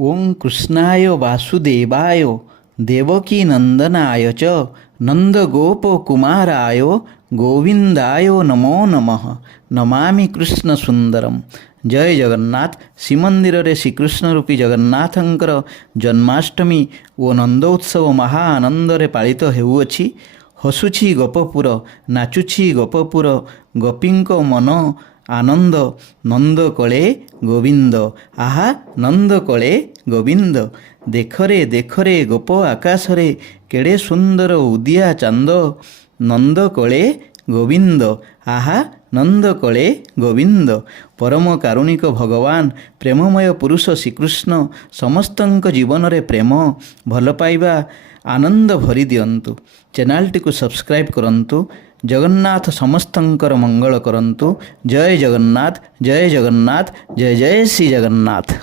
ओं कृष्णाय वासुदेवाय देवकी नंदनाय च नंदगोपकुमाराय गोविंदाय नमो नमः। नमामि कृष्ण सुंदरम। जय जगन्नाथ। श्रीमंदिर रे श्रीकृष्ण रूपी जगन्नाथंकर जन्माष्टमी ओ नंदोत्सव महा आनंद रे पालित हेउअछि। हसुछि गोपपुर, नाचुछि गोपपुर, गोपींक मन आनंद। नंद कले गोविंद, आहा नंद कले गोविंद। देखरे गोप आकाशरे, केड़े सुंदर उदिया चांद। नंद कले गोविंद, आहा नंद कले गोविंद। परम कारुणिक भगवान प्रेममय पुरुष श्रीकृष्ण समस्तंक जीवन रे प्रेम भल पाइबा आनंद भरी दियंतु। चैनल टी को सब्सक्राइब करंतु। जगन्नाथ समस्तंकर मंगल करंतु। जय जगन्नाथ, जय जगन्नाथ, जय जय श्री जगन्नाथ।